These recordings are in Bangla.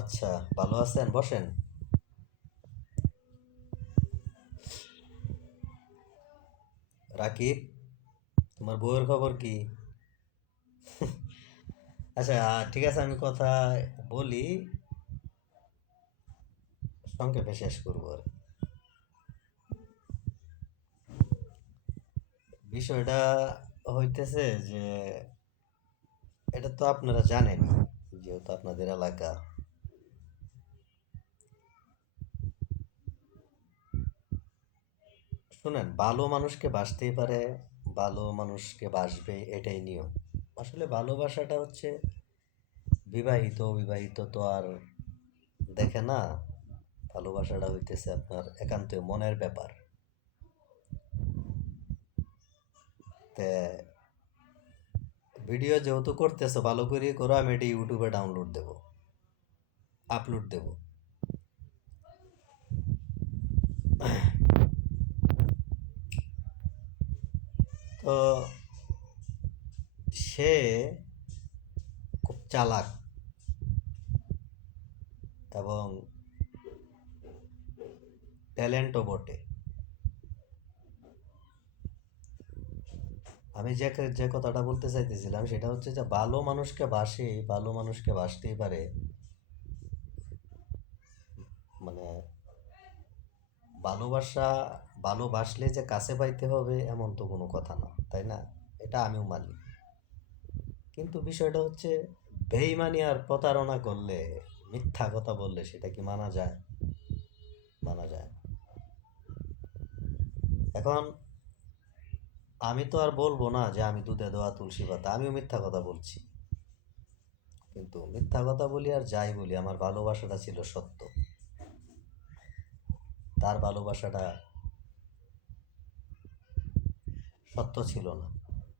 আচ্ছা, ভালো আছেন? বসেন। রাকিব, তোমার বউয়ের খবর কি? আচ্ছা, ঠিক আছে, আমি কথা বলি, সংক্ষেপে শেষ করবো আর কি। বিষয়টা হইতেছে যে এটা তো আপনারা জানেন, যেহেতু আপনাদের এলাকা। শুনেন, ভালো মানুষকে বাসতেই পারে, ভালো মানুষকে বাসবে, এটাই নিয়ম। আসলে ভালোবাসাটা হচ্ছে বিবাহিত অবিবাহিত তো আর দেখে না। ভালোবাসাটা হইতেছে আপনার একান্ত মনের ব্যাপার। তে ভিডিও যেহেতু করতেছো, ভালো করে করো, আমি এটা ইউটিউবে ডাউনলোড দেবো, আপলোড দেবো। তো সে খুব চালাক এবং ট্যালেন্টও বটে। আমি যে কথাটা বলতে চাইতেছিলাম সেটা হচ্ছে যে ভালো মানুষকে বাসে, ভালো মানুষকে বাসতেই পারে, মানে ভালোবাসা, ভালোবাসলে যে কাছে পাইতে হবে এমন তো কোনো কথা না, তাই না? এটা আমিও মানি। কিন্তু বিষয়টা হচ্ছে বেইমানি আর প্রতারণা করলে, মিথ্যা কথা বললে সেটা কি মানা যায়? মানা যায় না। এখন আমি তো আর বলবো না যে আমি দুধে দোয়া তুলসী পাতা, আমিও মিথ্যা কথা বলছি। কিন্তু মিথ্যা কথা বলি আর যাই বলি, আমার ভালোবাসাটা ছিল সত্য। তার ভালোবাসাটা সত্য ছিল না,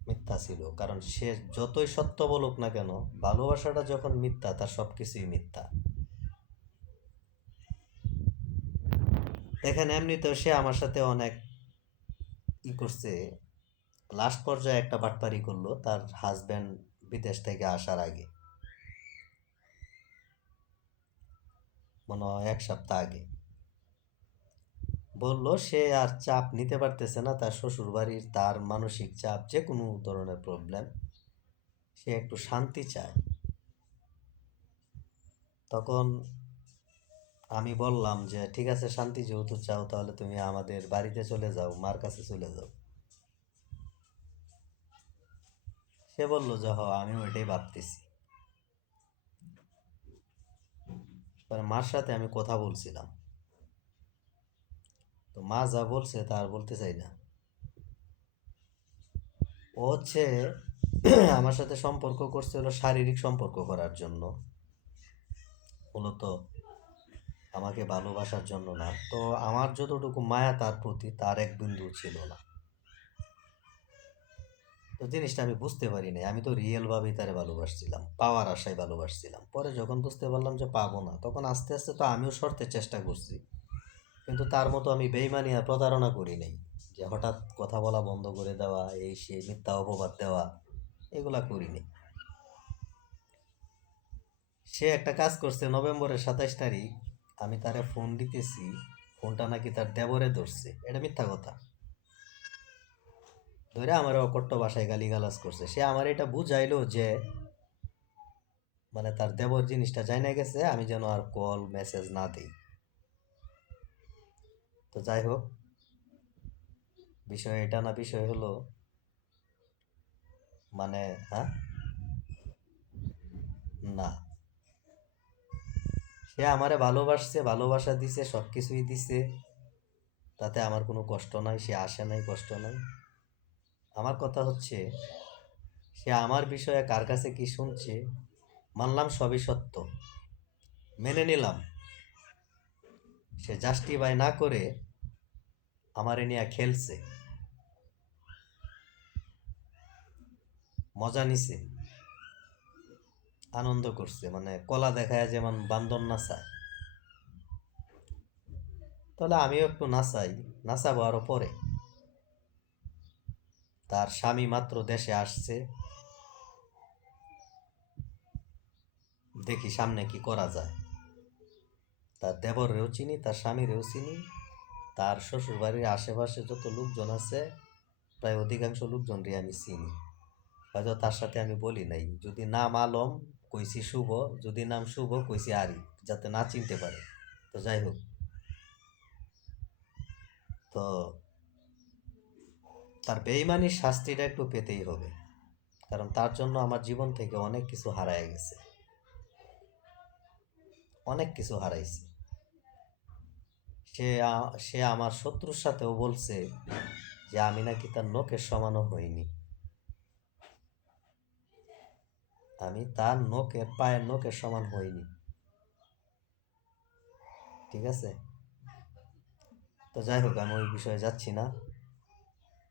মিথ্যা ছিল। কারণ সে যতই সত্য বলুক না কেন, ভালোবাসাটা যখন মিথ্যা, তার সব কিছুই মিথ্যা। দেখেন, এমনিতেও সে আমার সাথে অনেক করছে। লাস্ট পর্যায়ে একটা বাটপারি করলো তার হাজব্যান্ড বিদেশ থেকে আসার আগে, মনে হয় 1 সপ্তাহ আগে। বলল সে আর চাপ নিতে পারতেছে না, তার শ্বশুর বাড়ির, তার মানসিক চাপ, যে কোনো ধরনের প্রবলেম, সে একটু শান্তি চায়। তখন আমি বললাম যে ঠিক আছে, শান্তি যেহেতু চাও তাহলে তুমি আমাদের বাড়িতে চলে যাও, মার কাছে চলে যাও। সে বলল যে হ, আমিও এটাই ভাবতেছি। পরে মার সাথে আমি কথা বলছিলাম, তো মা যা বলছে তা আর বলতে চাই না। ও হচ্ছে আমার সাথে সম্পর্ক করছে হলো শারীরিক সম্পর্ক করার জন্য, মূলত আমাকে ভালোবাসার জন্য না। তো আমার যতটুকু মায়া তার প্রতি, তার এক বিন্দু ছিল না। তো জিনিসটা আমি বুঝতে পারি নাই, আমি তো রিয়েল ভাবেই তারে ভালোবাসছিলাম, পাওয়ার আশায় ভালোবাসছিলাম। পরে যখন বুঝতে পারলাম যে পাবো না, তখন আস্তে আস্তে তো আমিও সরতে চেষ্টা করছি। কিন্তু তার মতো আমি বেইমানি আর প্রতারণা করি নাই, যে হঠাৎ কথা বলা বন্ধ করে দেওয়া, এই সেই মিথ্যা অপবাদ দেওয়া, এগুলা করিনি। সে একটা কাজ করছে, নভেম্বরের 27 তারিখ আমি তারে ফোন দিতেছি, ফোনটা নাকি তার দেবরে ধরছে। এটা মিথ্যা কথা। ধরে আমার অকট্ট ভাষায় গালিগালাজ করছে। সে আমার এটা বুঝাইলো যে মানে তার দেবর জিনিসটা জানা গেছে, আমি যেন আর কল মেসেজ না দিই। তো যাই হোক, বিষয় এটা না, বিষয় হলো মানে, হ্যাঁ, না, সে আমারে ভালোবাসছে, ভালোবাসা দিছে, সব কিছুই দিছে, তাতে আমার কোনো কষ্ট নাই। সে আসে নাই, কষ্ট নাই। আমার কথা হচ্ছে সে আমার বিষয়ে কার কাছে কি শুনছে, মানলাম সবই সত্য, মেনে নিলাম। সে জাস্টিফাই না করে আমারে নিয়ে খেলছে, মজা নিছে, আনন্দ করছে, মানে কলা দেখায় যেমন বান্দর নাচায়, তাহলে আমিও একটু নাচাই। নাচাবো আরো পরে। তার স্বামী মাত্র দেশে আসছে, দেখি সামনে কি করা যায়। তার দেবরেও চিনি, তার স্বামীরেও চিনি, তার শ্বশুরবাড়ির আশেপাশে যত লোকজন আছে প্রায় অধিকাংশ লোকজনরই আমি চিনি। হয়তো তার সাথে আমি বলি নাই, যদি নাম আলম কইছি শুভ, যদি নাম শুভ কইছি আরিফ, যাতে না চিনতে পারে। তো যাই হোক, তো তার বেইমানির শাস্তিটা একটু পেতেই হবে, কারণ তার জন্য আমার জীবন থেকে অনেক কিছু হারায় গেছে, অনেক কিছু হারাইছে। সে আমার শত্রুর সাথেও বলছে যে আমি নাকি তার নখের সমানও হইনি, আমি তার নখের পায়ের নখের সমান হইনি। ঠিক আছে, তো যাই হোক, আমি ওই বিষয়ে যাচ্ছি না।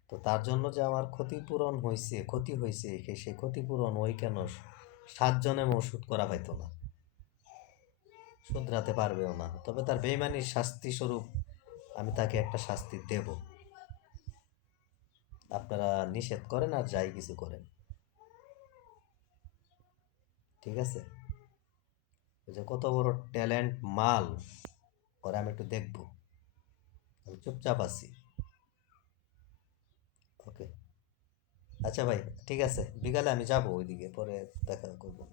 তো তার জন্য যে আমার ক্ষতিপূরণ হয়েছে, ক্ষতি হয়েছে, সে ক্ষতিপূরণ ওই কেন 7 জনে ওষুধ করা পাইতো না, শুধরাতে পারবেও না। তবে তার বেইমানির শাস্তি স্বরূপ আমি তাকে একটা শাস্তি দেব। আপনারা নিষেধ করেন আর যাই কিছু করেন, ঠিক আছে? ওই যে কত বড় ট্যালেন্ট মাল, ওরা আমি একটু দেখবো। আমি চুপচাপ আছি। ওকে, আচ্ছা ভাই, ঠিক আছে, বিকালে আমি যাবো ওইদিকে, পরে দেখা করবো।